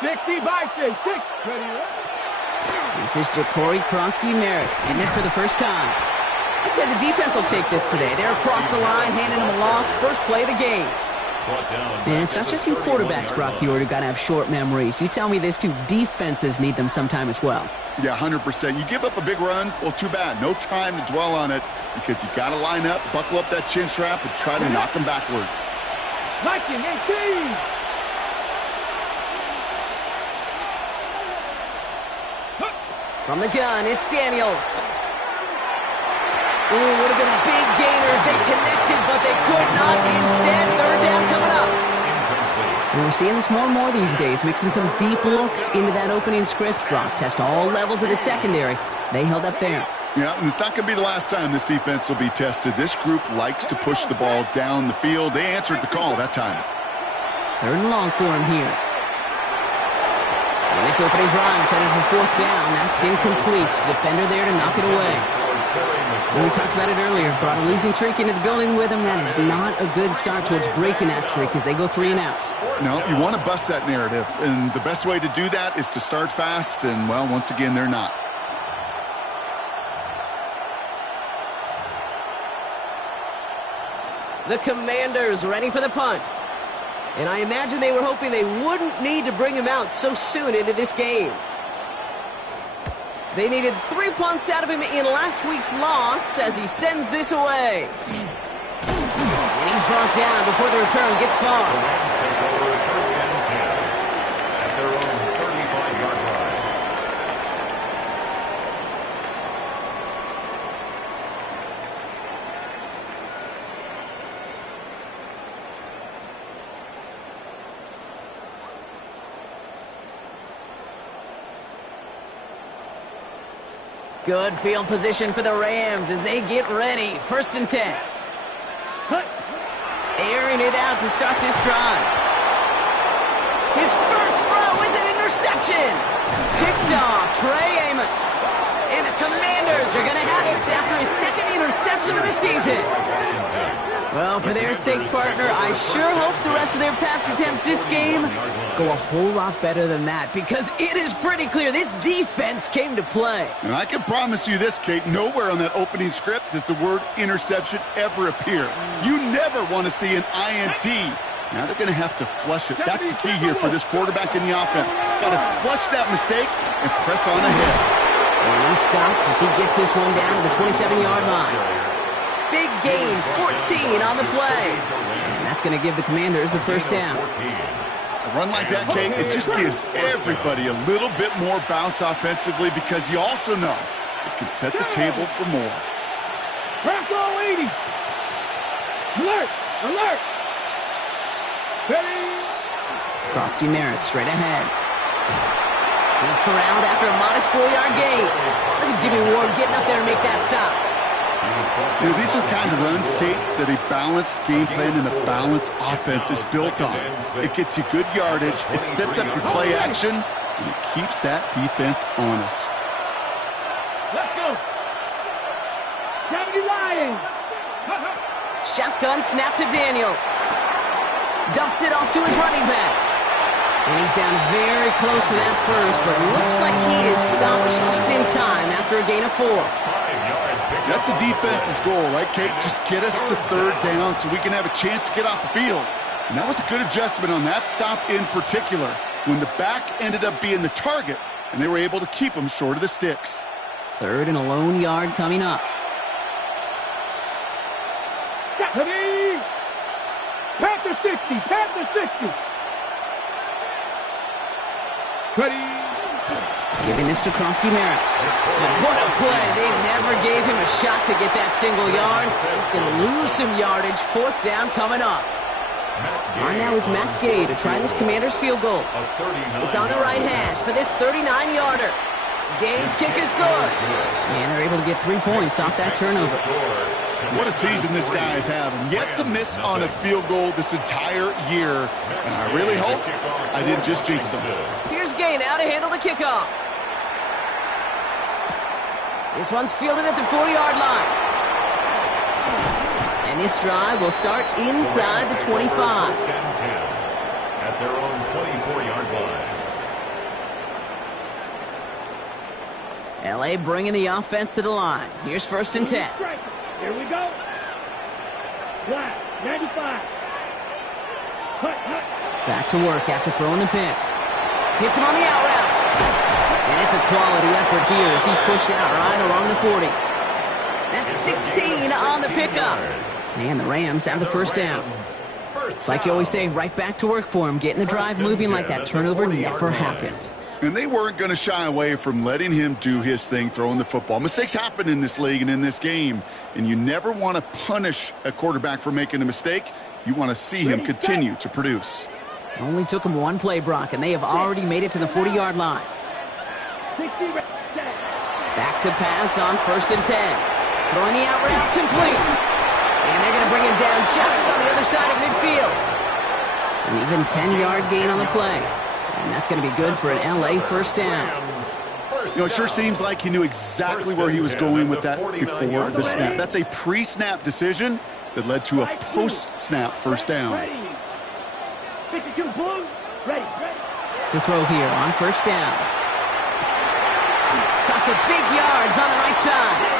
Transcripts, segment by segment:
60 by 6. This is Ja'Cory Kronsky-Merritt hitting it for the first time. I'd say the defense will take this today. They're across the line, handing them a loss. First play of the game. And it's not just you quarterbacks, Brock Huard, who got to have short memories. You tell me this too, defenses need them sometime as well. Yeah, 100%. You give up a big run, well, too bad. No time to dwell on it because you got to line up, buckle up that chin strap, and try to knock them backwards. Viking 18. From the gun, it's Daniels. Ooh, would have been a big gainer if they connected, but they could not. Instead, third down coming up. And we're seeing this more and more these days, mixing some deep looks into that opening script. Brock test all levels of the secondary. They held up there. Yeah, and it's not going to be the last time this defense will be tested. This group likes to push the ball down the field. They answered the call that time. Third and long for him here. And this opening drive is headed for fourth down. That's incomplete. Defender there to knock it away. And we talked about it earlier. Brought a losing streak into the building with him. That is not a good start towards breaking that streak as they go 3 and out. No, you want to bust that narrative. And the best way to do that is to start fast. And, well, once again, they're not. The Commanders ready for the punt. And I imagine they were hoping they wouldn't need to bring him out so soon into this game. They needed 3 punts out of him in last week's loss as he sends this away. And he's brought down before the return gets far. First down 10 at their own 35-yard line. Good field position for the Rams as they get ready. First and 10. Airing it out to start this drive. His first throw is an interception. Picked off Trey Amos. And the Commanders are going to have it after his second interception of the season. Well, for their sake, partner, I sure hope the rest of their pass attempts this game go a whole lot better than that, because it is pretty clear this defense came to play. And I can promise you this, Kate, nowhere on that opening script does the word interception ever appear. You never want to see an INT. Now they're going to have to flush it. That's the key here for this quarterback in the offense. Got to flush that mistake and press on ahead. And he stopped as he gets this one down to the 27-yard line. Big gain, 14 on the play. And that's going to give the Commanders a first down. A run like that, Kate, it just gives everybody a little bit more bounce offensively because you also know it can set the table for more. Press all 80. Alert! Alert! Ready! Kronsky-Merritt straight ahead. He's corralled after a modest 4-yard gain. Look at Jimmy Ward getting up there to make that stop. You know, these are the kind of runs, Kate, that a balanced game plan and a balanced offense is built on. It gets you good yardage, it sets up your play action, and it keeps that defense honest. Let's go! 70 Lions! Shotgun snap to Daniels. Dumps it off to his running back. And he's down very close to that first, but looks like he is stopped just in time after a gain of 4. That's a defense's goal, right, Kate? Just get us to third down so we can have a chance to get off the field. And that was a good adjustment on that stop in particular, when the back ended up being the target, and they were able to keep him short of the sticks. Third and a lone yard coming up. Ready! Panther 60! Panther 60! Ready! Giving this to Kronsky-Merritt. What a play. They never gave him a shot to get that single yard. He's going to lose some yardage. Fourth down coming up. On now is Matt Gay to try this Commander's field goal. It's on the right hash for this 39-yarder. Gay's kick is good. And they're able to get 3 points off that turnover. What a season this guy is having. Yet to miss on a field goal this entire year. And I really hope I didn't just jinx him. Here's Gay now to handle the kickoff. This one's fielded at the 4-yard line. And this drive will start inside the 25. At their own 24-yard line. LA bringing the offense to the line. Here's 1st and 10. Here we go. Flat, 95. Hut. Back to work after throwing the pick. Hits him on the out route. And it's a quality effort here as he's pushed out right along the 40. That's 16 on the pickup. And the Rams have the 1st down. It's like you always say, right back to work for him, getting the drive moving like that turnover never happened. And they weren't going to shy away from letting him do his thing, throwing the football. Mistakes happen in this league and in this game, and you never want to punish a quarterback for making a mistake. You want to see him continue to produce. It only took him one play, Brock, and they have already made it to the 40-yard line. Back to pass on 1st and 10. Throwing the out route complete. And they're going to bring him down just on the other side of midfield. An even 10-yard gain on the play. And that's going to be good for an LA 1st down. You know, it sure seems like he knew exactly where he was going with that before the snap. That's a pre-snap decision that led to a post-snap 1st down. 52 blue. Ready. To throw here on 1st down. Caught for big yards on the right side.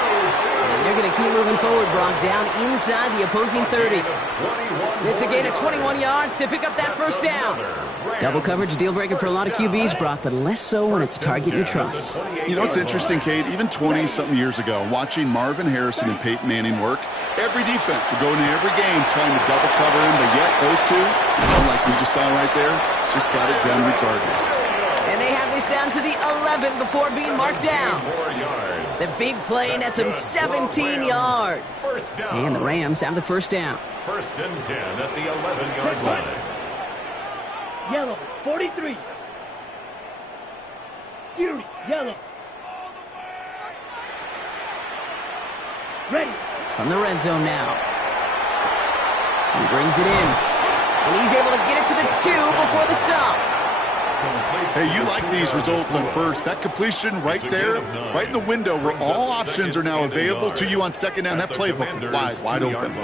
And they're going to keep moving forward, Brock, down inside the opposing 30. It's a gain of 21 yards to pick up that 1st down. Double coverage, deal breaker for a lot of QBs, Brock, but less so when it's a target you trust. You know, it's interesting, Kate, even 20-something years ago, watching Marvin Harrison and Peyton Manning work, every defense would go into every game trying to double cover him, but yet those two, like we just saw right there, just got it done regardless. And they have this down to the 11 before being marked down. The big play nets him 17 yards. And the Rams have the 1st down. 1st and 10 at the 11-yard line. Yellow, 43. Fury, yellow. Ready. From the red zone now. He brings it in. And he's able to get it to the 2 before the stop. Hey, you like these results on 1st. That completion right there, right in the window where all options are now available to you on 2nd down. That playbook wide open.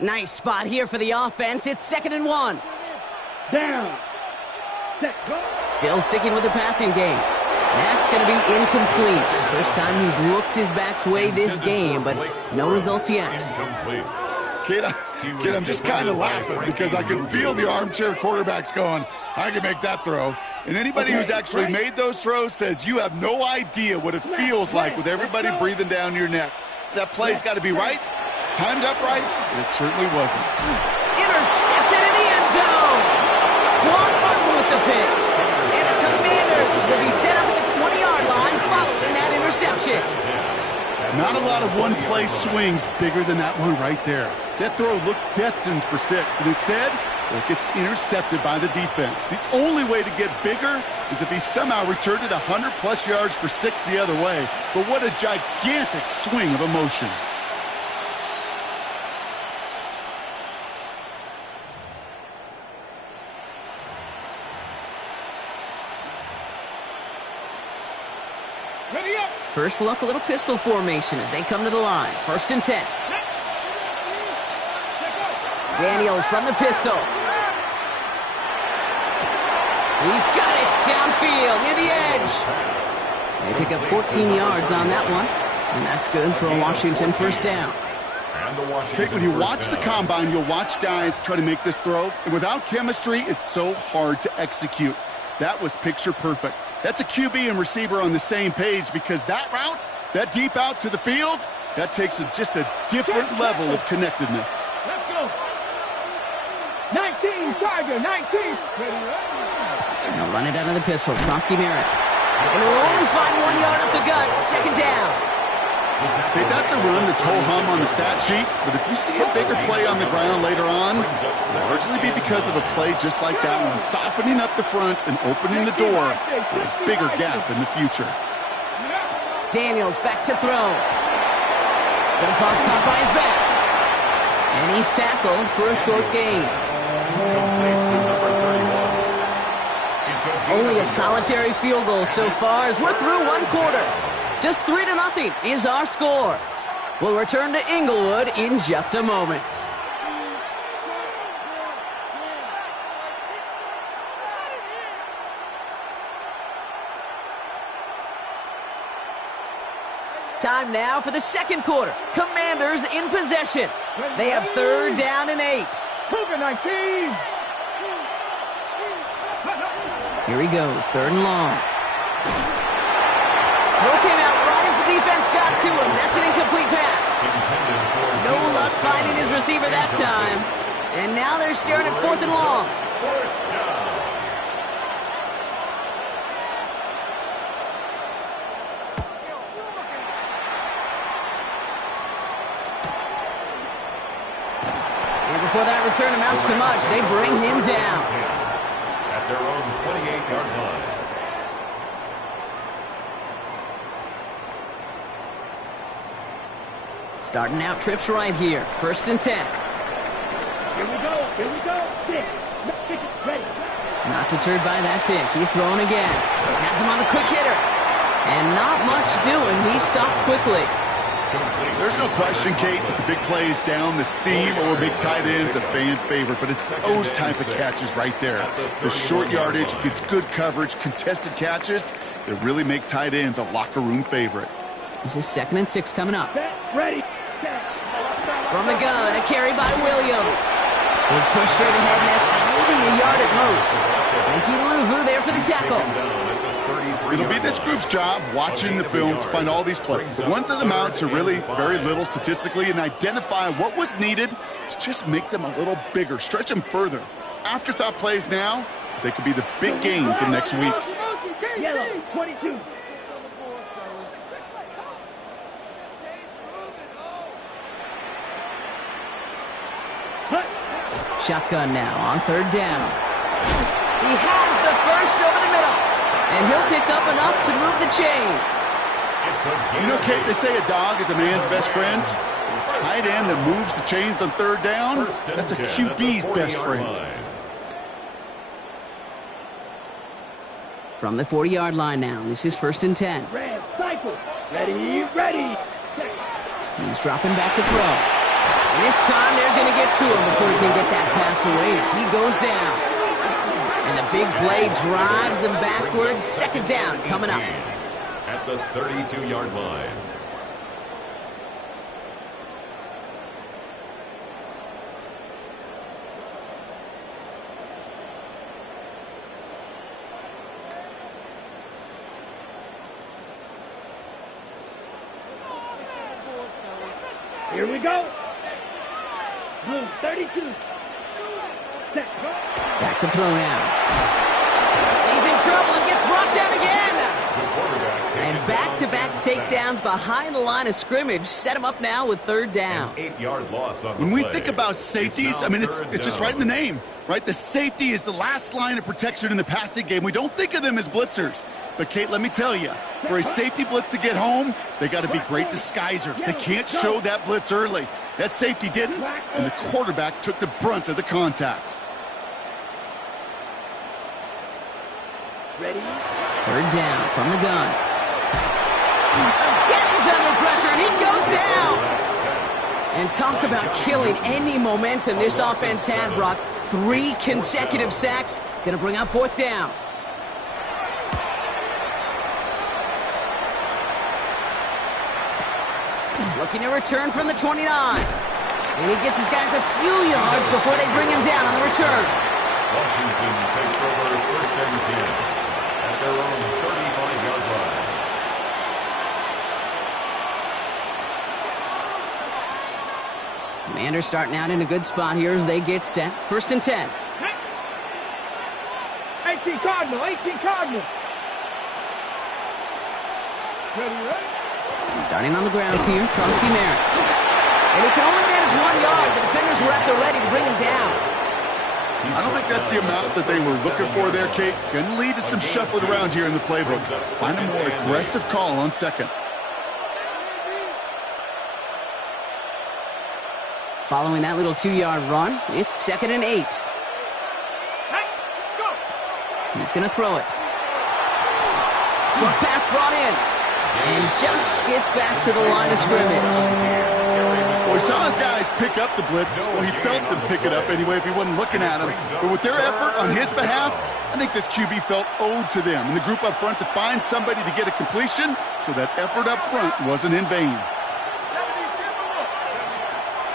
Nice spot here for the offense. It's 2nd and 1. Down. Set, go. Still sticking with the passing game. That's going to be incomplete. First time he's looked his back's way this game, but no results yet. Kid, I'm just kind of laughing because I can feel the armchair quarterbacks going, I can make that throw. And anybody who's actually made those throws says you have no idea what it feels like with everybody breathing down your neck. That play's got to be right, timed up right, and it certainly wasn't. Intercepted in the end zone. Quan Martin with the pick. And the Commanders will be set up at the 20-yard line following that interception. Not a lot of one-play swings bigger than that one right there. That throw looked destined for 6, and instead, it gets intercepted by the defense. The only way to get bigger is if he somehow returned it 100-plus yards for 6 the other way. But what a gigantic swing of emotion. Ready up. First look, a little pistol formation as they come to the line. 1st and 10. Daniels from the pistol. He's got it downfield near the edge. They pick up 14 yards on that one, and that's good for a Washington 1st down. Okay, when you watch the combine, you'll watch guys try to make this throw, and without chemistry, it's so hard to execute. That was picture perfect. That's a QB and receiver on the same page because that route, that deep out to the field, that takes just a different level of connectedness. Let's go. 19, Tiger, 19. Now run it out of the pistol. Krosky Merritt. And will only find 1 yard up the gut. 2nd down. Okay, that's a run that's ho-hum on the stat sheet, but if you see a bigger play on the ground later on, it'll largely be because of a play just like that one, softening up the front and opening the door for a bigger gap in the future. Daniels back to throw. Jump off caught by his back. And he's tackled for a short gain. Only a solitary field goal so far as we're through 1 quarter. Just 3-0 is our score. We'll return to Inglewood in just a moment. Time now for the second quarter. Commanders in possession. They have third down and 8. Cougar 19. Here he goes, third and long. Throw came out right as the defense got to him. That's an incomplete pass. No luck finding his receiver that time. And now they're staring at fourth and long. And before that return amounts to much, they bring him down. At their own 28-yard line. Starting out trips right here. First and 10. Here we go. Here we go. Six. Ready. Not deterred by that pick. He's throwing again. Has him on the quick hitter. And not much doing. He stopped quickly. There's no question, Kate, the big plays down the seam or big tight ends a fan favorite, but it's those type of catches right there. The short yardage, gets good coverage, contested catches that really make tight ends a locker room favorite. This is 2nd and 6 coming up. Set. Ready. Set. From the gun, a carry by Williams. He's pushed straight ahead, and that's maybe a yard at most. Frankie Luvu there for the tackle. It'll be this group's job watching the film to find all these plays, the ones that amount to really very little statistically, and identify what was needed to just make them a little bigger, stretch them further. Afterthought plays now, they could be the big gains in next week. Yellow 22. Shotgun now on third down. He has the first over the middle. And he'll pick up enough to move the chains. You know, Kate, they say a dog is a man's best friend. A tight end that moves the chains on third down, that's a QB's best friend. From the 40-yard line now, this is 1st and 10. Red cycle. Ready. Ready. He's dropping back to throw. And this time they're going to get to him before he can get that pass away as he goes down. And the big play drives them backwards. Second down coming up. At the 32-yard line. Here we go. Blue 32. Set. Back to throw now. He's in trouble and gets brought down again. And back-to-back takedowns behind the line of scrimmage set him up now with third down. An 8-yard loss on the When we play. think about safeties, I mean, it's just right in the name, right? The safety is the last line of protection in the passing game. We don't think of them as blitzers. But, Kate, let me tell you, for a safety blitz to get home, they got to be great disguisers. They can't show that blitz early. That safety didn't, and the quarterback took the brunt of the contact. Ready. Third down from the gun. Again, he's under pressure, and he goes down. And talk about killing any momentum this offense had, Brock. 3 consecutive sacks. Going to bring up fourth down. Looking to return from the 29. And he gets his guys a few yards before they bring him down on the return. Washington takes over 1st and 10 at their own 35-yard line. Commanders starting out in a good spot here as they get set. 1st and 10. 18 Cardinal. 18 Cardinal. Ready. Starting on the grounds here, Kronsky Merritt. And he can only manage 1 yard. The defenders were at the ready to bring him down. I don't think that's the amount that they were looking for there, Kate. Going to lead to some shuffling around here in the playbook. Find a more aggressive call on second. Following that little 2-yard run, it's 2nd and 8. He's going to throw it. Short pass brought in. And just gets back to the line of scrimmage. We saw his guys pick up the blitz. Well, he felt them pick it up anyway if he wasn't looking at him. But with their effort on his behalf, I think this QB felt owed to them and the group up front to find somebody to get a completion, so that effort up front wasn't in vain.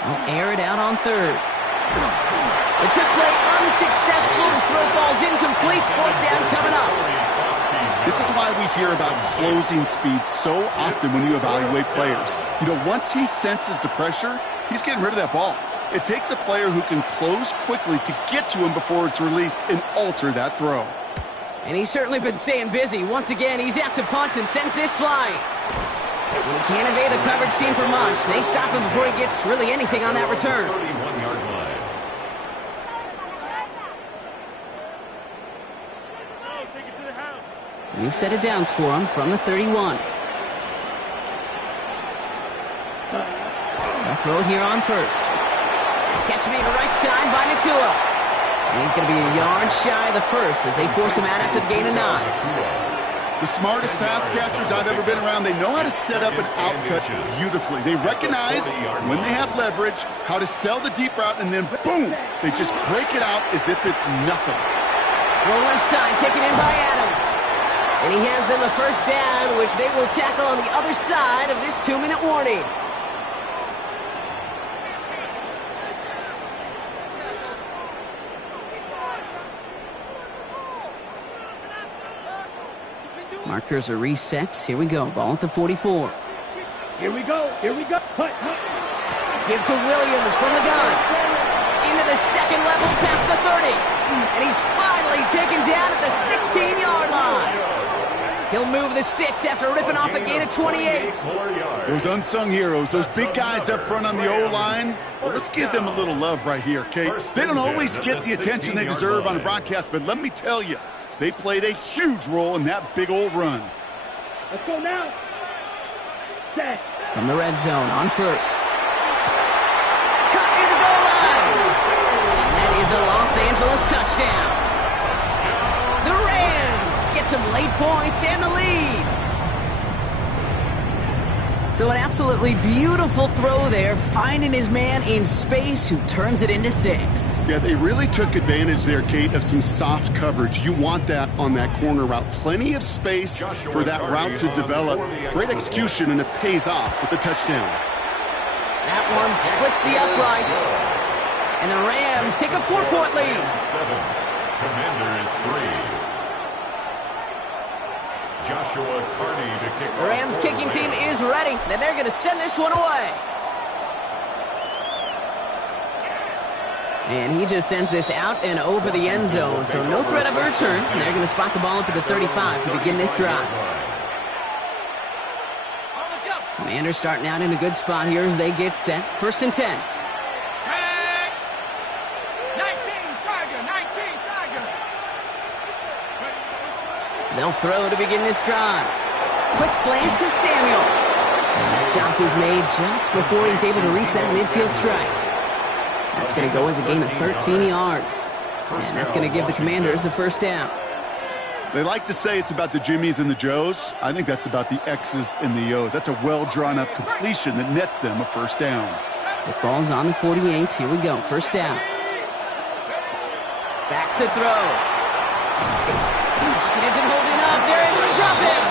I'll air it out on third. The trick play unsuccessful. His throw falls incomplete. Fourth down coming up. This is why we hear about closing speed so often when you evaluate players. You know, once he senses the pressure, he's getting rid of that ball. It takes a player who can close quickly to get to him before it's released and alter that throw. And he's certainly been staying busy. Once again, he's out to punt and sends this flying. And he can't evade the coverage team for much. They stop him before he gets really anything on that return. 31-yard line. New set of downs for him from the 31. A throw here on first. Catch made the right side by Nfgl. And he's going to be a yard shy of the first as they force him out after the gain of 9. The smartest pass catchers I've ever been around, they know how to set up an outcut beautifully. They recognize when they have leverage, how to sell the deep route, and then boom, they just break it out as if it's nothing. Throw left side, taken in by Adams. And he has them a first down, which they will tackle on the other side of this 2-minute warning. Markers are reset. Here we go. Ball at the 44. Here we go. Here we go. Cut. Give to Williams from the gun. Into the second level past the 30. And he's finally taken down at the 16-yard line. He'll move the sticks after ripping off a gain of 28. Those unsung heroes, those big guys up front on the O-line, well, let's give them a little love right here, Kate. They don't always get the attention they deserve on the broadcast, but let me tell you, they played a huge role in that big old run. Let's go now. Set. From the red zone on first. Cut near the goal line. And that is a Los Angeles touchdown. The Rams get some late points and the lead. So an absolutely beautiful throw there, finding his man in space who turns it into 6. Yeah, they really took advantage there, Kate, of some soft coverage. You want that on that corner route. Plenty of space for that route to develop. Great execution, and it pays off with the touchdown. That one splits the uprights. And the Rams take a 4-point lead. 7. Commanders 3. Joshua Carney to kick The Rams kicking team is ready, and they're going to send this one away. And he just sends this out and over the end zone, so no threat of a return. And they're going to spot the ball up at the 35 to begin this drive. Commanders starting out in a good spot here as they get set. 1st and 10. They'll throw to begin this drive. Quick slant to Samuel. And the stop is made just before he's able to reach that midfield strike. That's going to go as a gain of 13 yards. And that's going to give the Commanders a first down. They like to say it's about the Jimmies and the Joes. I think that's about the X's and the O's. That's a well-drawn-up completion that nets them a first down. The ball's on the 48. Here we go. First down. Back to throw. It isn't holding up. They're able to drop him.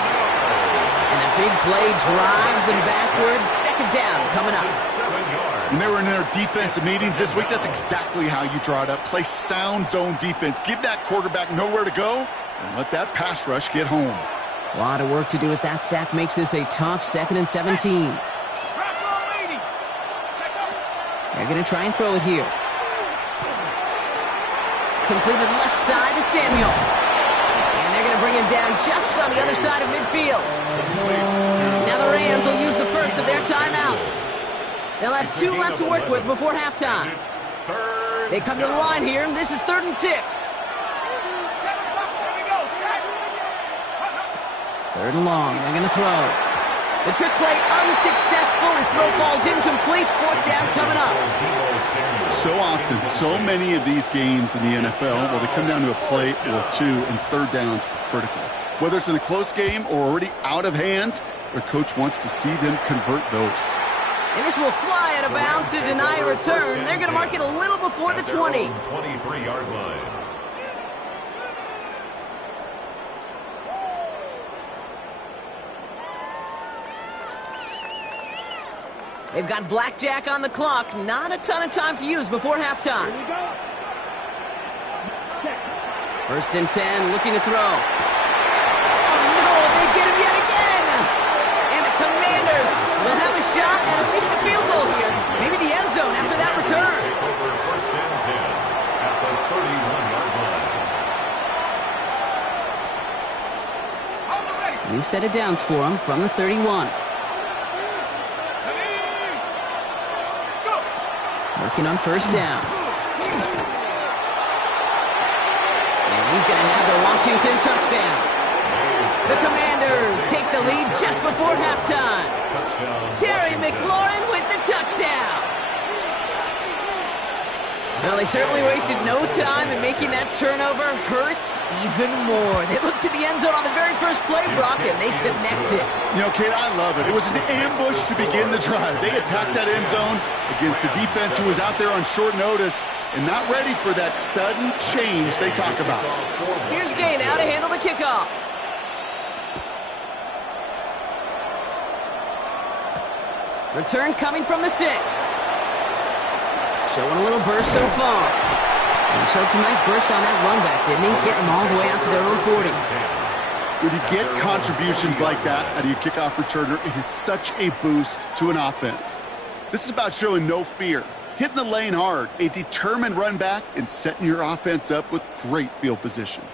And the big play drives them backwards. 2nd down coming up. When they were in their defensive meetings this week, that's exactly how you draw it up. Play sound zone defense. Give that quarterback nowhere to go and let that pass rush get home. A lot of work to do as that sack makes this a tough 2nd and 17. They're going to try and throw it here. Completed left side to Samuel. They're going to bring him down just on the other side of midfield. Now the Rams will use the first of their timeouts. They'll have 2 left to work with before halftime. They come to the line here. This is 3rd and 6. 3rd and long. They're going to throw. The trick play unsuccessful. His throw falls incomplete. 4th down coming up. So often, so many of these games in the NFL, well, they come down to a play or 2, and 3rd downs are critical. Whether it's in a close game or already out of hand, their coach wants to see them convert those. And this will fly out of bounds to deny a return. They're going to mark it a little before the 20. 23-yard line. They've got blackjack on the clock. Not a ton of time to use before halftime. Here we go. Check. 1st and 10, looking to throw. Oh, no, they get him yet again. And the Commanders will have a shot at least a field goal here. Maybe the end zone after that return. Take over 1st and 10 at the 31-yard line. New set of downs for him from the 31. Working on 1st down. And he's going to have the Washington touchdown. The Commanders take the lead just before halftime. Terry McLaurin with the touchdown. Well, they certainly wasted no time in making that turnover hurt even more. They looked to the end zone on the very first play, Brock, and they connected. You know, Kate, I love it. It was an ambush to begin the drive. They attacked that end zone against a defense who was out there on short notice and not ready for that sudden change they talk about. Here's Gay now to handle the kickoff. Return coming from the 6. Showing a little burst so far. And he showed some nice bursts on that run back, didn't he? Getting them all the way out to their own 40. When you get contributions like that out of your kickoff returner, it is such a boost to an offense. This is about showing no fear, hitting the lane hard, a determined run back, and setting your offense up with great field position.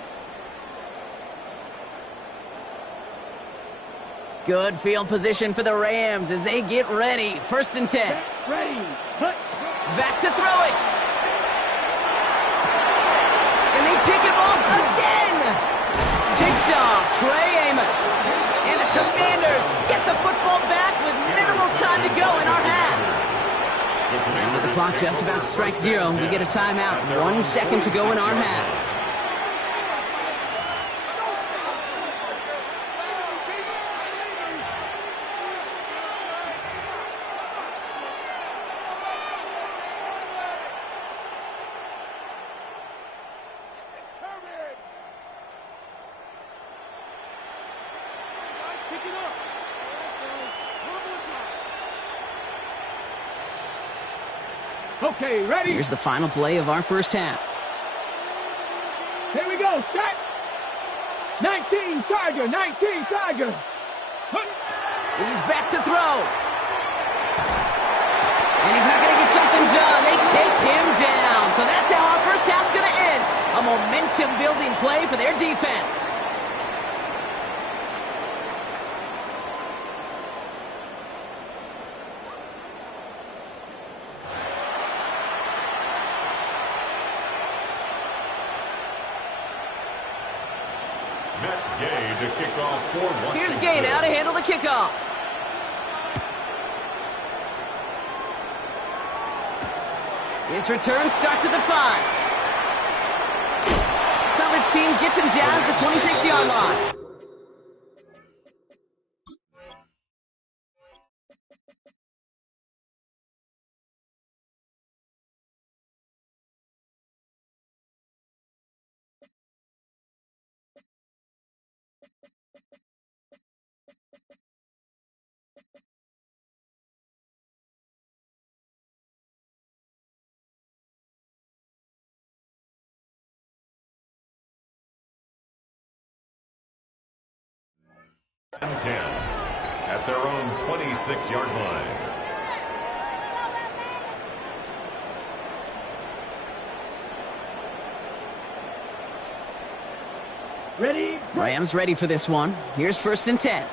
Good field position for the Rams as they get ready. 1st and 10. Ready. Hut. Back to throw it. And they pick him off again. Picked off Trey Amos. And the Commanders get the football back with minimal time to go in our half. And with the clock just about to strike 0, we get a timeout. 1 second to go in our half. Okay, ready? Here's the final play of our first half. Here we go. Set. 19 Tiger. 19 Tiger. Hut. He's back to throw. And he's not going to get something done. They take him down. So that's how our first half's going to end. A momentum-building play for their defense. To kick off for Washington. Here's Gay now to handle the kickoff. His return starts at the 5. Coverage team gets him down at the 26-yard line. And 10 at their own 26-yard line. Ready? Rams ready for this one. Here's 1st and 10.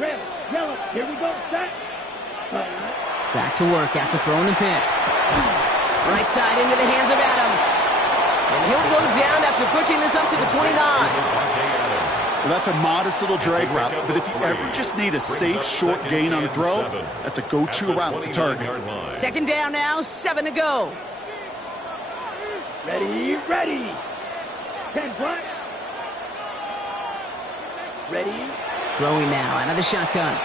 Red, yellow. Here we go. Set. Back to work after throwing the pick. Right side into the hands of Adams. And he'll go down after pushing this up to the 29. Well, that's a modest little drag route, but if you ever just need a safe, short gain on a throw, that's a go-to route to target. 2nd down now, 7 to go. Ready, ready. 10 front. Ready. Throwing now out of the shotgun.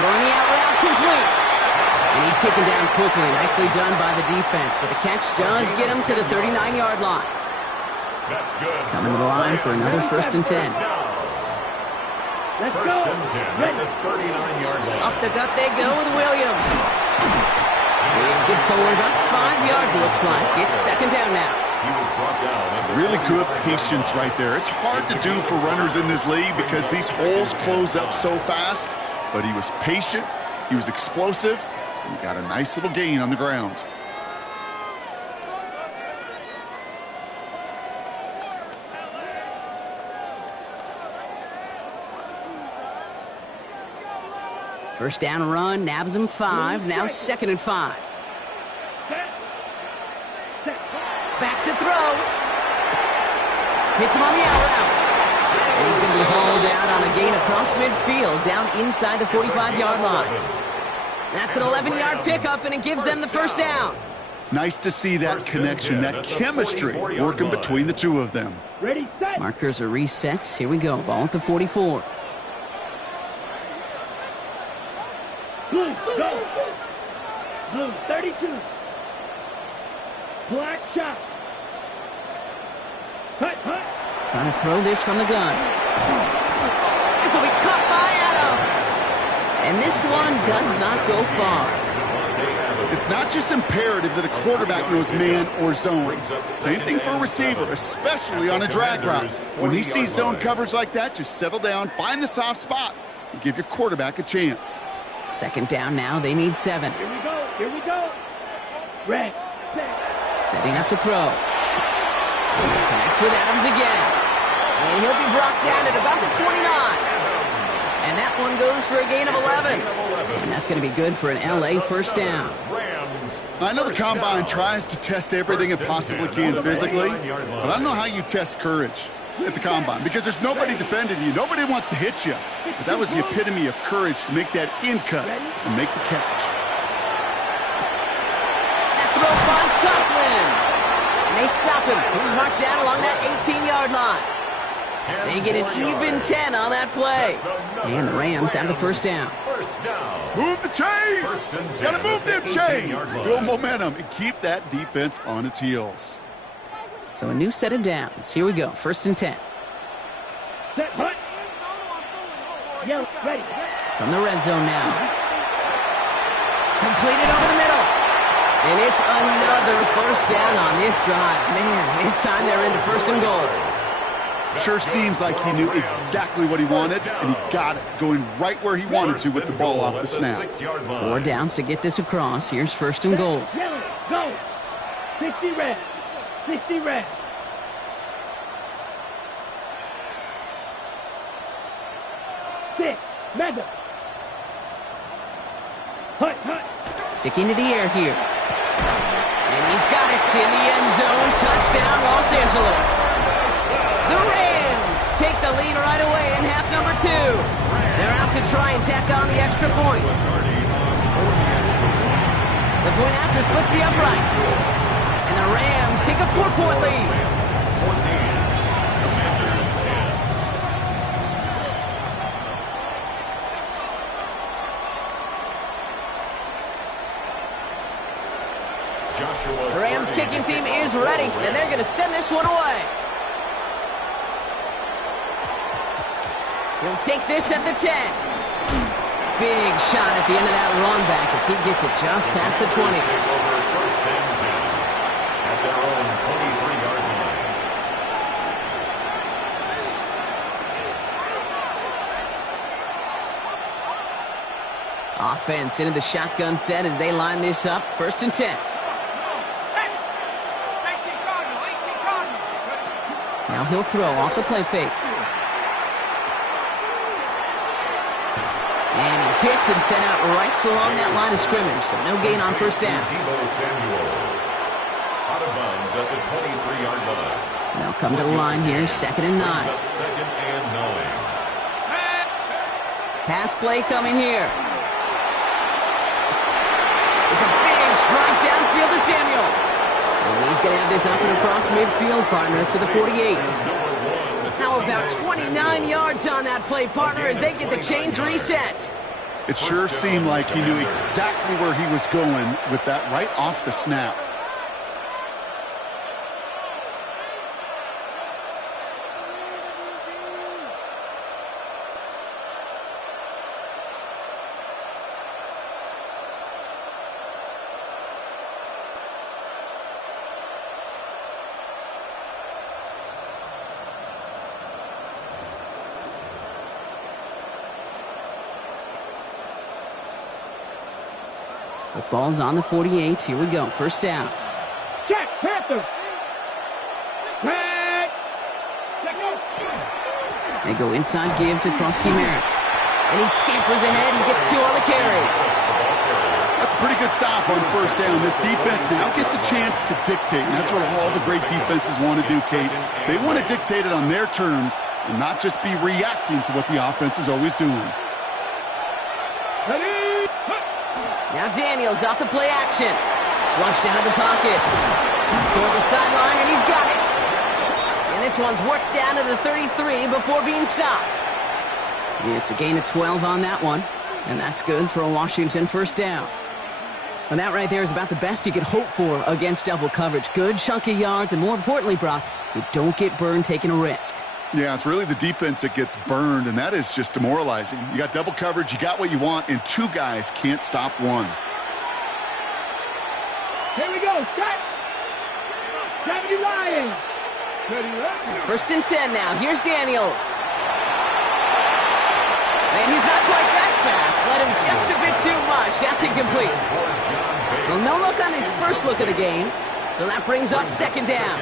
Throwing the out route complete. And he's taken down quickly. Nicely done by the defense. But the catch does get him to the 39-yard line. That's good. Coming to the line for another 1st and 10. Let's go. First and 10 at the 39-yard line. Up the gut they go with Williams. And get forward about 5 yards, it looks like. It's 2nd down now. He was brought down. Really good patience right there. It's hard to do for runners in this league because these holes close up so fast. But he was patient, he was explosive, and he got a nice little gain on the ground. First down run, nabs him 5. Now 2nd and 5. Back to throw. Hits him on the out route. And he's going to be hauled out on a gain across midfield, down inside the 45-yard line. That's an 11-yard pickup, and it gives them the 1st down. Nice to see that connection, that chemistry working between the two of them. Ready, set. Markers are reset. Here we go. Ball at the 44. Blue, go. Blue, 32. Black shot. Hut, hut. Trying to throw this from the gun. This will be caught by Adams. And this one does not go far. It's not just imperative that a quarterback knows man or zone. Same thing for a receiver, especially on a drag route. When he sees zone coverage like that, just settle down, find the soft spot, and give your quarterback a chance. 2nd down now. They need 7. Here we go. Here we go. Red, set. Setting up to throw. Connects with Adams again. And he'll be brought down at about the 29. And that one goes for a gain of 11. And that's going to be good for an LA 1st down. I know the Combine tries to test everything it possibly can physically, but I don't know how you test courage at the Combine because there's nobody defending you. Nobody wants to hit you. But that was the epitome of courage to make that in-cut and make the catch. That throw finds Conklin. And they stop him. He's marked down along that 18-yard line. They get an even 10 on that play. And the Rams have the 1st down. Move the chains! Gotta move them chains! Build momentum and keep that defense on its heels. So a new set of downs. Here we go. 1st and 10. Set, hut. Yellow, ready. From the red zone now. Completed over the middle. And it's another 1st down on this drive. Man, this time they're into 1st and goal. Sure seems like he knew exactly what he wanted, and he got it, going right where he wanted to with the ball off the snap. 4 downs to get this across. Here's 1st and goal. Yellow, go. 60 red. 60 red. Six, mega. Hut, hut. Sticking to the air here. And he's got it in the end zone. Touchdown, Los Angeles. The Rams take the lead right away in half number 2. They're out to try and tack on the extra point. The point after splits the uprights. And the Rams take a 4-point lead. 14, Commanders 10. Joshua. The Rams kicking team is ready, and they're going to send this one away. He'll take this at the 10. Big shot at the end of that run back as he gets it just past the 20. Take over 1st and 10 at their own 23-yard line. Offense into the shotgun set as they line this up. 1st and 10. Now he'll throw off the play fake. And he's hit and sent out right along that line of scrimmage, so no gain on 1st down. Out of bounds at the 23-yard line. They'll come to the line here, 2nd and 9. 2nd and 9. Pass play coming here. It's a big strike downfield to Samuel. And he's going to have this up and across midfield, partner, to the 48. How about 29 yards on that play, partner, as they get the chains reset? It sure seemed like he knew exactly where he was going with that right off the snap. The ball's on the 48. Here we go. First down. Check, Panther. Check. Check, go. They go inside give to Krosky Merritt. And he scampers ahead and gets 2 on the carry. That's a pretty good stop on first down. This defense now gets a chance to dictate, and that's what all the great defenses want to do, Kate. They want to dictate it on their terms and not just be reacting to what the offense is always doing. Ready? Now Daniels off the play action. Flushed out of the pocket. Toward the sideline, and he's got it. And this one's worked down to the 33 before being stopped. It's a gain of 12 on that one, and that's good for a Washington first down. And that right there is about the best you could hope for against double coverage. Good chunky yards, and more importantly, Brock, you don't get burned taking a risk. Yeah, it's really the defense that gets burned, and that is just demoralizing. You got double coverage, you got what you want, and 2 guys can't stop one. Here we go. Shot. 70 Lions. First and 10 now. Here's Daniels. And he's not quite that fast. Let him just a bit too much. That's incomplete. Well, no look on his first look of the game. So that brings up second down.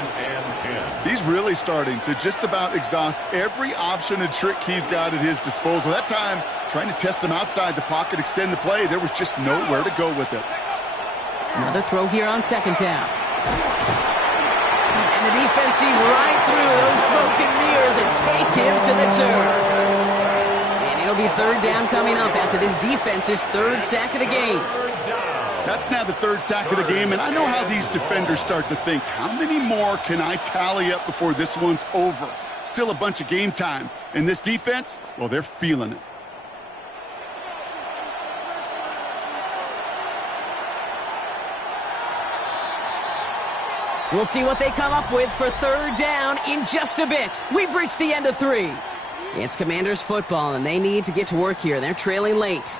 He's really starting to just about exhaust every option and trick he's got at his disposal. That time, trying to test him outside the pocket, extend the play, there was just nowhere to go with it. Another throw here on second down. And the defense sees right through those smoke and mirrors and take him to the turf. And it'll be third down coming up after this defense's 3rd sack of the game. That's now the 3rd sack of the game, and I know how these defenders start to think, how many more can I tally up before this one's over? Still a bunch of game time. And this defense, well, they're feeling it. We'll see what they come up with for third down in just a bit. We've reached the end of 3. It's Commanders football, and they need to get to work here. They're trailing late.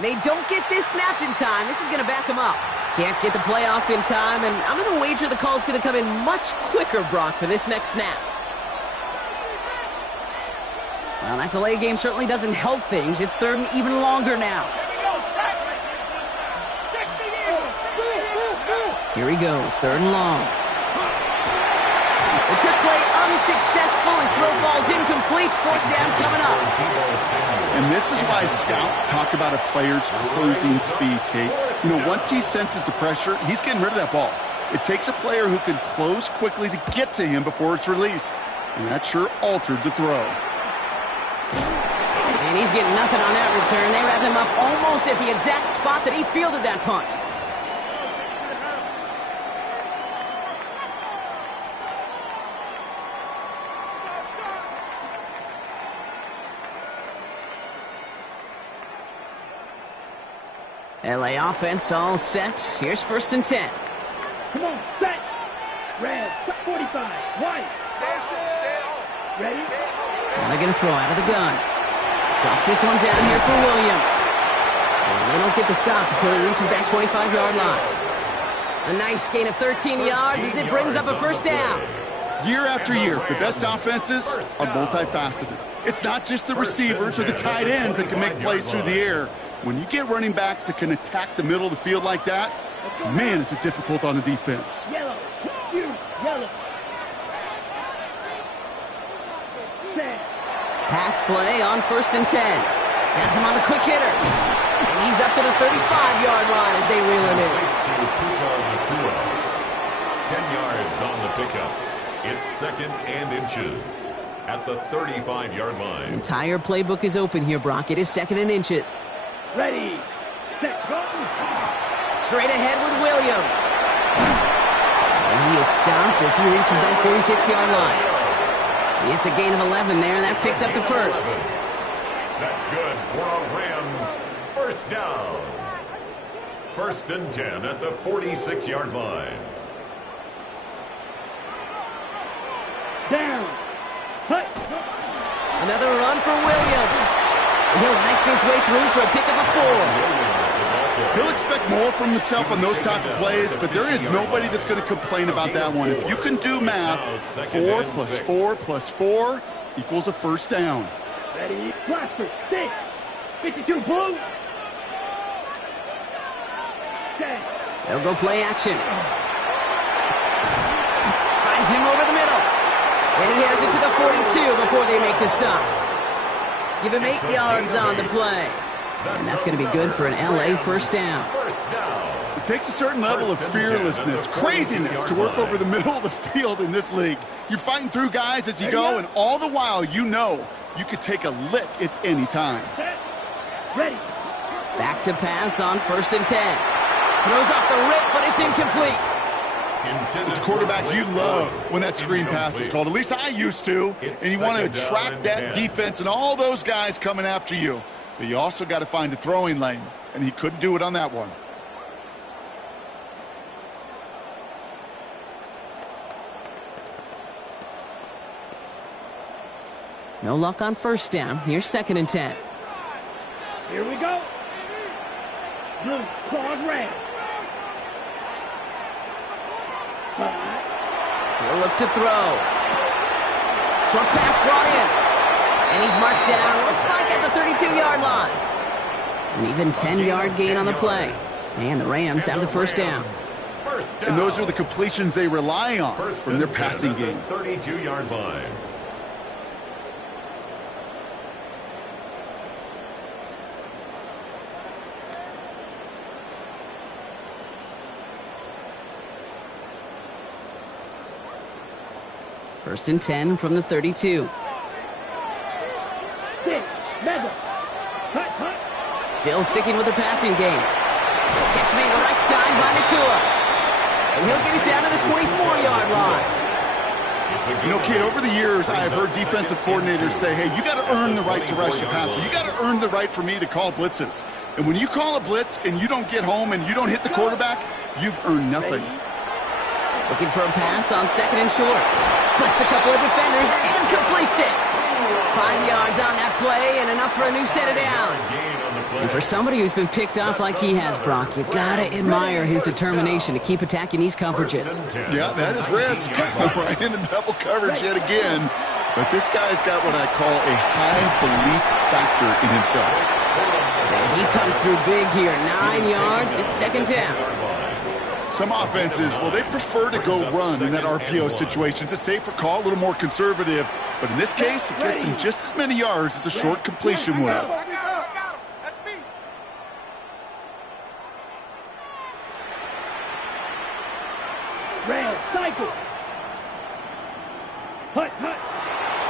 They don't get this snapped in time. This is going to back them up. Can't get the play off in time, and I'm going to wager the call's going to come in much quicker, Brock, for this next snap. Well, that delay game certainly doesn't help things. It's third and even longer now. Here he goes, third and long. The trick play unsuccessful. His throw falls incomplete. 4th down coming up. And this is why scouts talk about a player's closing speed, Kate. You know, once he senses the pressure, he's getting rid of that ball. It takes a player who can close quickly to get to him before it's released. And that sure altered the throw. And he's getting nothing on that return. They wrap him up almost at the exact spot that he fielded that punt. LA offense all set. Here's first and 10. Come on, set. Red, 45, white. Ready? Well, they're going to throw out of the gun. Drops this one down here for Williams. And they don't get the stop until he reaches that 25-yard line. A nice gain of 13 yards as it brings up a first down. Year after year, the best offenses are multifaceted. It's not just the receivers or the tight ends that can make plays through the air. When you get running backs that can attack the middle of the field like that, man, is it difficult on the defense. Yellow. Yellow. Set. Pass play on 1st and 10. Has him on the quick hitter. And he's up to the 35-yard line as they reel him in. 10 yards on the pickup. It's 2nd and inches at the 35-yard line. Entire playbook is open here, Brock. It is 2nd and inches. Ready. Set. Go. Straight ahead with Williams. And he is stopped as he reaches that 46-yard line. It's a gain of 11 there, and that picks up the first. That's good for a Rams first down. 1st and 10 at the 46-yard line. Down. Hut. Another run for Williams. And he'll knife his way through for a pickup of 4. He'll expect more from himself on those type of plays, but there is nobody that's going to complain about that one. If you can do math, 4 plus 4 plus 4 equals a first down. Ready. Blaster. 6. 52 blue. Set. They'll go play action. Finds him over the middle. And he has it to the 42 before they make the stop. Give him 8 yards on the play. And that's going to be good for an LA first down. It takes a certain level of fearlessness, craziness to work over the middle of the field in this league. You're fighting through guys as you go, and all the while you know you could take a lick at any time. Set. Ready. Back to pass on 1st and 10. Throws off the rip, but it's incomplete. As a quarterback, you love when that screen pass is called. At least I used to. And you want to attract that defense and all those guys coming after you. But you also got to find a throwing lane. And he couldn't do it on that one. No luck on 1st down. Here's 2nd and 10. Here we go. Blue. Claude Red. 5. He'll look to throw. Short pass brought in. And he's marked down, looks like at the 32-yard line. An even 10-yard gain on the play. And the Rams have the first down. And those are the completions they rely on from their passing game. 32-yard line. First and 10 from the 32. 6. Mega. Hut. Still sticking with the passing game. Catch made right side by Nfgl. And he'll get it down to the 24-yard line. You know, kid, over the years, I have heard defensive coordinators say, hey, you got to earn the right to rush your passer. You got to earn the right for me to call blitzes. And when you call a blitz and you don't get home and you don't hit the quarterback, you've earned nothing. Looking for a pass on 2nd and short. Splits a couple of defenders and completes it. 5 yards on that play and enough for a new set of downs. And for somebody who's been picked off like he has, Brock, you gotta admire his determination to keep attacking these coverages. Yeah, that is risk. Right into double coverage yet again. But this guy's got what I call a high belief factor in himself. And he comes through big here. 9 yards, it's 2nd down. Some offenses, well, they prefer to go run in that RPO situation. It's a safer call, a little more conservative. But in this case, it gets him just as many yards as a short completion would have. Red. Cycle. Hut.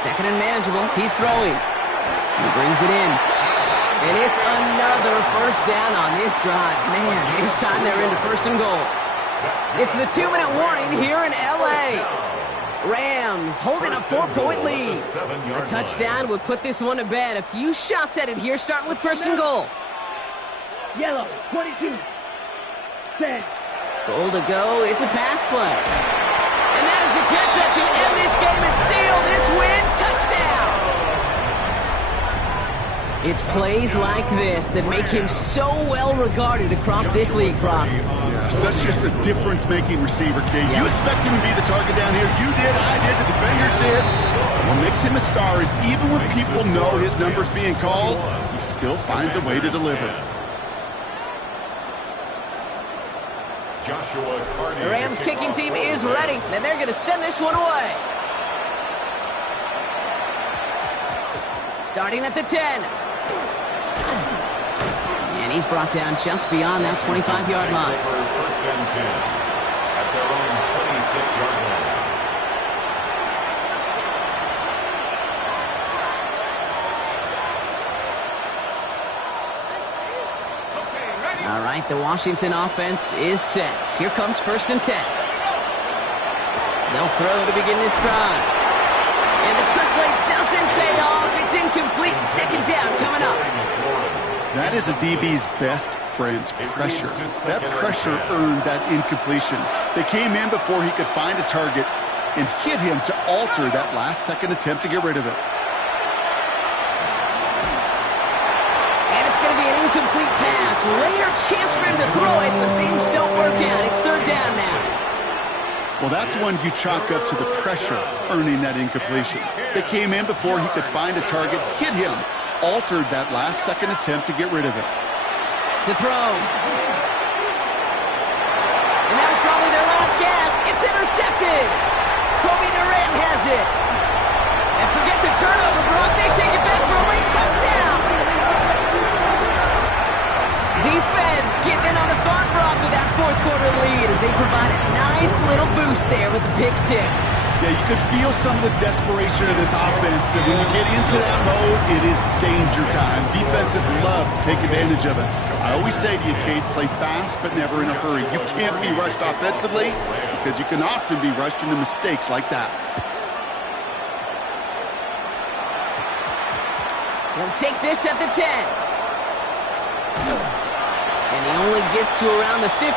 2nd and manageable. He's throwing. He brings it in. And it's another first down on this drive. Man, this time they're into 1st and goal. It's the 2-minute warning here in L.A. Rams holding a 4-point lead. A touchdown would put this one to bed. A few shots at it here, starting with 1st and goal. Yellow. 22. Set. Goal to go. It's a pass play. And that is the catch that should end this game and seal this win. Touchdown! It's plays like this that make him so well regarded across this league, Brock. Yeah, such just a difference-making receiver, kid. You expect him to be the target down here. You did, I did, the defenders did. What makes him a star is even when people know his number's being called, he still finds a way to deliver. The Rams kicking team is ready, and they're going to send this one away. Starting at the 10. And he's brought down just beyond that 25-yard line. First and 10 at their own 26-yard line. All right, the Washington offense is set. Here comes first and 10. They'll throw to begin this drive. And the trick play doesn't pay off. It's incomplete. Second down coming up. That is a DB's best friend, pressure. That pressure earned that incompletion. They came in before he could find a target and hit him to alter that last-second attempt to get rid of it. Incomplete pass. Rare chance for him to throw it, but things don't work out. It's third down now. Well, that's one you chalk up to the pressure earning that incompletion. They came in before he could find a target, hit him, altered that last-second attempt to get rid of it. To throw. And that was probably their last gasp. It's intercepted. Kobe Durant has it. And forget the turnover, Brock. They take it back for a late touchdown. Defense getting in on the farm, Brock, with that fourth-quarter lead as they provide a nice little boost there with the pick six. Yeah, you could feel some of the desperation of this offense. And when you get into that mode, it is danger time. Defenses love to take advantage of it. I always say to you, Kate, play fast but never in a hurry. You can't be rushed offensively because you can often be rushed into mistakes like that. Let's take this at the 10. And he only gets to around the 15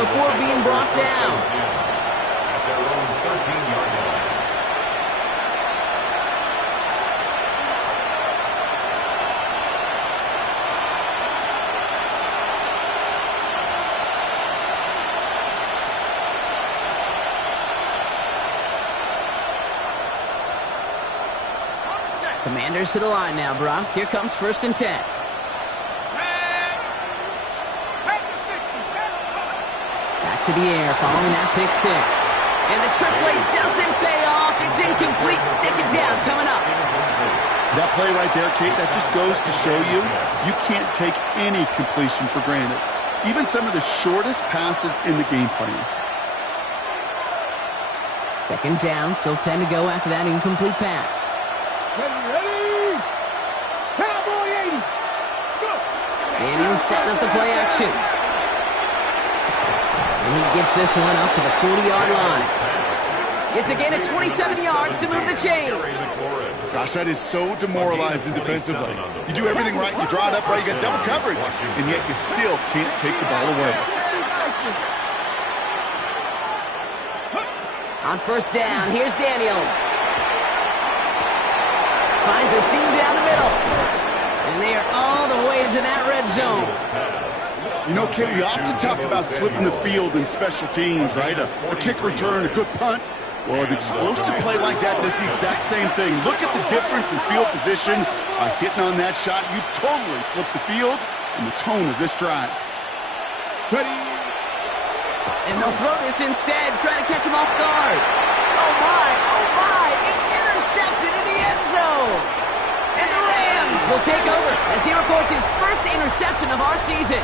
before being brought down. At their own 13-yard line. Commanders to the line now, Brock. Here comes first and 10. To the air following that pick six. And the trick play doesn't pay off. It's incomplete. Second down coming up. That play right there, Kate, that just goes to show you, you can't take any completion for granted. Even some of the shortest passes in the game plan. Second down, still 10 to go after that incomplete pass. Ready? Cowboy 80. Go. Daniels setting up the play action. And he gets this one up to the 40-yard line. It's a gain of 27 yards to move the chains. Gosh, that is so demoralizing defensively. You do everything right, you draw it up right, you got double coverage, and yet you still can't take the ball away. On first down, here's Daniels. Finds a seam down the middle. And they are all the way into that red zone. You know, Kate, we often talk about flipping the field in special teams, right? A kick return, a good punt. Well, an explosive play like that does the exact same thing. Look at the difference in field position. By hitting on that shot, you've totally flipped the field and the tone of this drive. Ready? And they'll throw this instead, trying to catch him off guard. Oh, my, it's intercepted in the end zone. And the Rams will take over as he records his first interception of our season.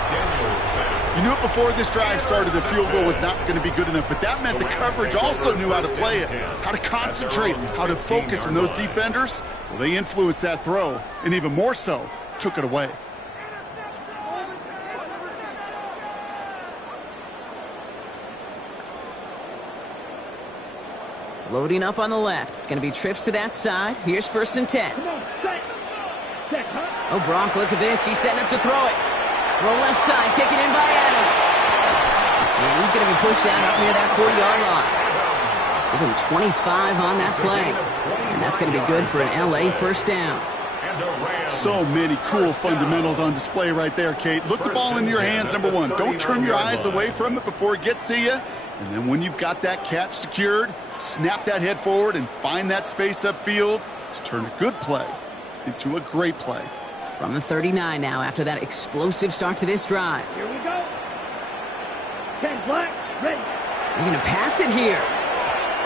You knew it before this drive started, the field goal was not going to be good enough, but that meant the coverage also knew how to play it, how to concentrate, how to focus, and those defenders, well, they influenced that throw, and even more so, took it away. Loading up on the left. It's going to be trips to that side. Here's first and 10. Oh, Brock, look at this. He's setting up to throw it. Roll left side, taken in by Adams. And he's going to be pushed down up near that 40-yard line. Give him 25 on that play. And that's going to be good for an LA first down. So many cool fundamentals on display right there, Kate. Look the ball into your hands, number one. Don't turn your eyes away from it before it gets to you. And then when you've got that catch secured, snap that head forward and find that space upfield to turn a good play into a great play. From the 39 now after that explosive start to this drive. Here we go. 10 black, ready. You're going to pass it here.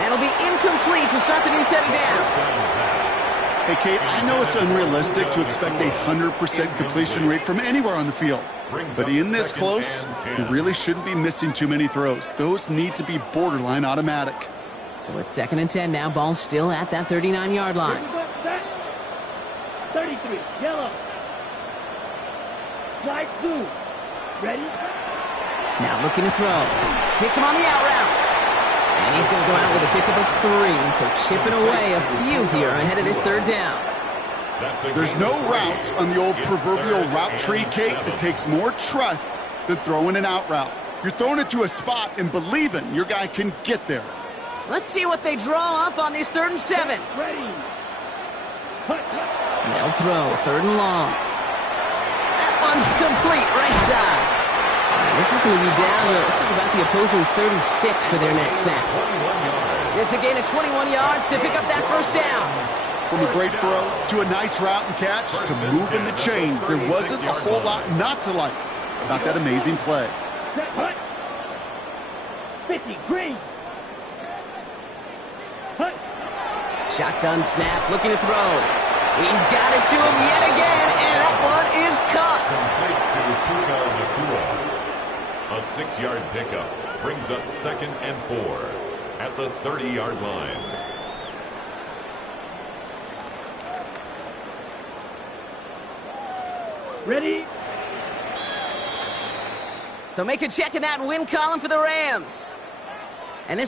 That'll be incomplete to start the new setting down. Hey, Kate, I know it's unrealistic to expect a 100% completion rate from anywhere on the field. But in this close, you really shouldn't be missing too many throws. Those need to be borderline automatic. So it's 2nd and 10 now. Ball still at that 39-yard line. 33, yellow. Slide two. Ready? Now looking to throw. Hits him on the out route. And he's going to go out with a pickup of 3. So chipping away a few here ahead of this 3rd down. There's no routes on the old proverbial route tree, Kate, that takes more trust than throwing an out route. You're throwing it to a spot and believing your guy can get there. Let's see what they draw up on this 3rd and 7. Ready. They'll throw 3rd and long. That one's complete right side. And this is going to be down to, looks like about the opposing 36 for their next snap. It's a gain of 21 yards to pick up that 1st down. From a great throw to a nice route and catch to moving the chains, there wasn't a whole lot not to like about that amazing play. 50, green. Shotgun snap, looking to throw. He's got it to him yet again, and that one is caught. A 6-yard pickup brings up 2nd and 4 at the 30-yard line. Ready? So make a check in that win column for the Rams. And this